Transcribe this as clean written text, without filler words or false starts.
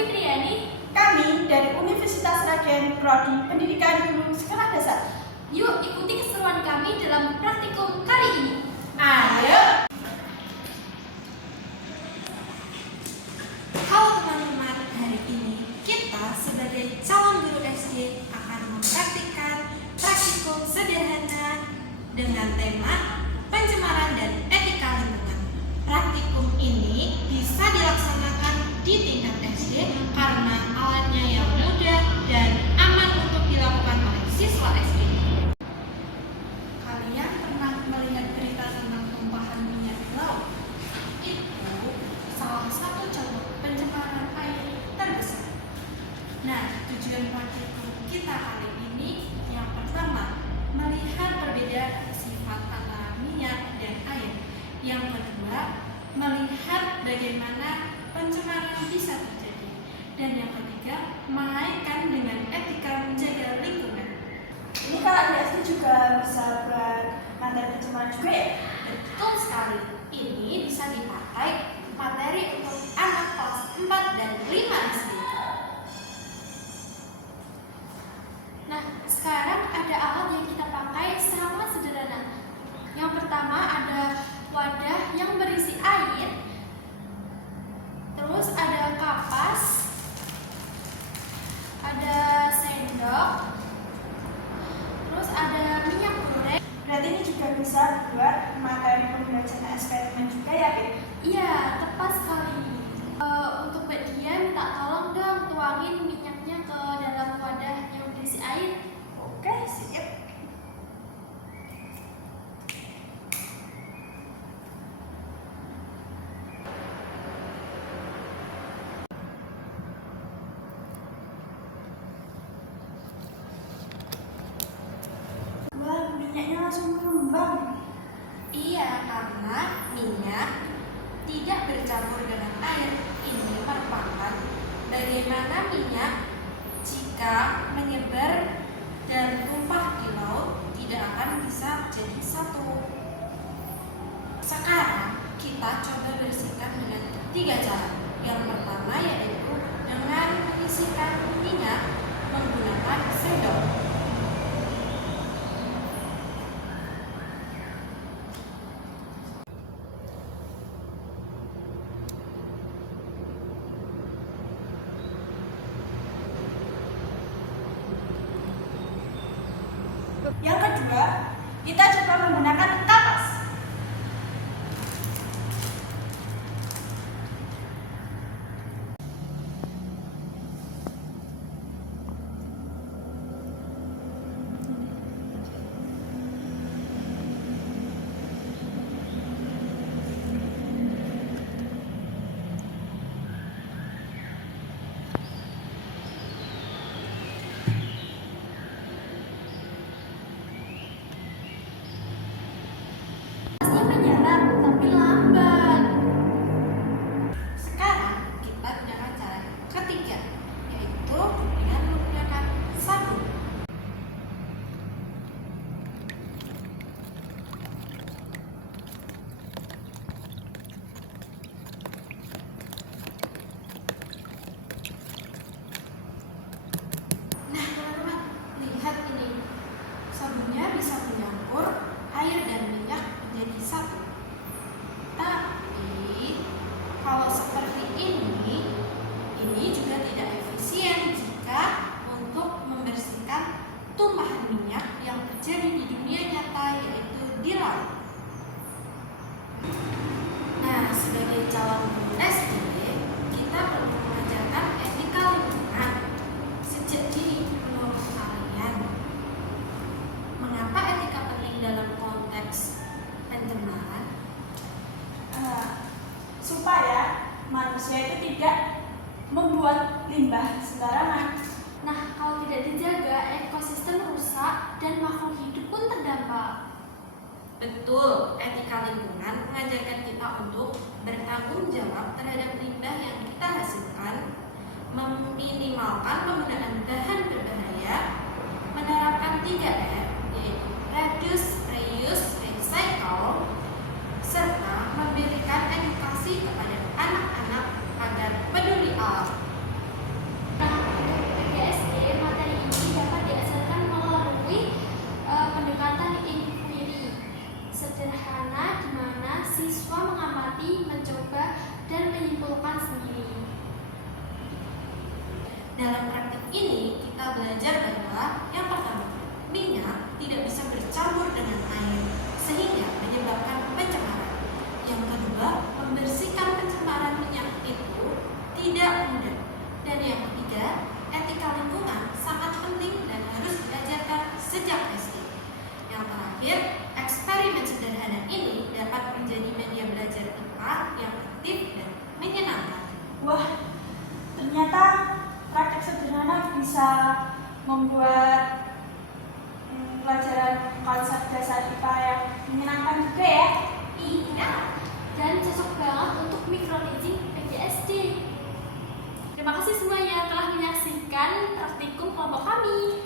Fitriani. Kami dari Universitas Sragen Prodi Pendidikan Guru Sekolah Dasar. Yuk ikuti keseruan kami dalam praktikum kali ini. Ayo! Halo teman-teman, hari ini kita sebagai calon guru SD akan mempraktikkan praktikum sederhana dengan tema pencemaran dan etika lingkungan. Praktikum ini bisa dilaksanakan di tingkat SD karena alatnya yang mudah dan aman untuk dilakukan oleh siswa SD. Kalian pernah melihat berita tentang tumpahan minyak di laut? Itu salah satu contoh pencemaran air terbesar. Nah, tujuan praktikum kita kali ini yang pertama, melihat perbedaan sifat antara minyak dan air. Yang kedua, melihat bagaimana pencemaran bisa terjadi. Dan yang ketiga, mengaitkan dengan etika menjaga lingkungan. Ini kalau di SD juga bisa buat materi pencemaran juga ya? Betul sekali, ini bisa dipakai materi untuk anak kelas 4 dan 5 SD. Nah, sekarang ada alat yang kita pakai sangat sederhana. Yang pertama ada wadah yang berisi air, terus ada kapas, ada sendok, terus ada minyak goreng. Berarti ini juga bisa buat materi pembelajaran eksperimen juga ya, Fit? Iya, tepat sekali. Untuk Mbak Dia minta tolong dong tuangin minyaknya ke dalam wadah yang berisi air. Oke, siap. Wah, minyaknya langsung mengembang. Iya, karena minyak tidak bercampur dengan air. Ini merupakan bagaimana minyak jika menyebar dan tumpah di laut tidak akan bisa jadi satu. Sekarang kita coba bersihkan dengan 3 cara. Yang pertama yaitu dengan menyisihkan minyak menggunakan sendok. Yang kedua, kita coba menggunakan kapas. Pasnya menyala, tapi lambat. Sekarang kita gunakan cara ketiga, yaitu dengan menggunakan sabun. Nah, teman-teman, lihat ini. Sabunnya bisa mencampur air dan minyak menjadi satu. Tapi kalau seperti ini juga tidak efisien jika untuk membersihkan tumpahan minyak yang terjadi di dunia nyata, yaitu di laut. Nah, sebagai calon guru SD, kita perlu mengajarkan etika lingkungan sejak dini. Menurut kalian, mengapa etika penting dalam konteks pencemaran? Supaya manusia itu tidak membuat limbah sembarangan. Nah, kalau tidak dijaga, ekosistem rusak dan makhluk hidup pun terdampak. Betul, etika lingkungan mengajarkan kita untuk bertanggung jawab terhadap limbah yang kita hasilkan, meminimalkan penggunaan bahan berbahaya, menerapkan 3R, yaitu reduce, reuse, recycle, serta memberikan edukasi kepada anak-anak agar peduli alam. yang terakhir, eksperimen sederhana ini dapat menjadi media belajar IPA yang aktif dan menyenangkan. Wah, ternyata praktek sederhana bisa membuat pelajaran konsep dasar IPA yang menyenangkan juga ya. Iya, dan cocok banget untuk microlearning PGSD. Terima kasih semuanya telah menyaksikan praktikum kelompok kami.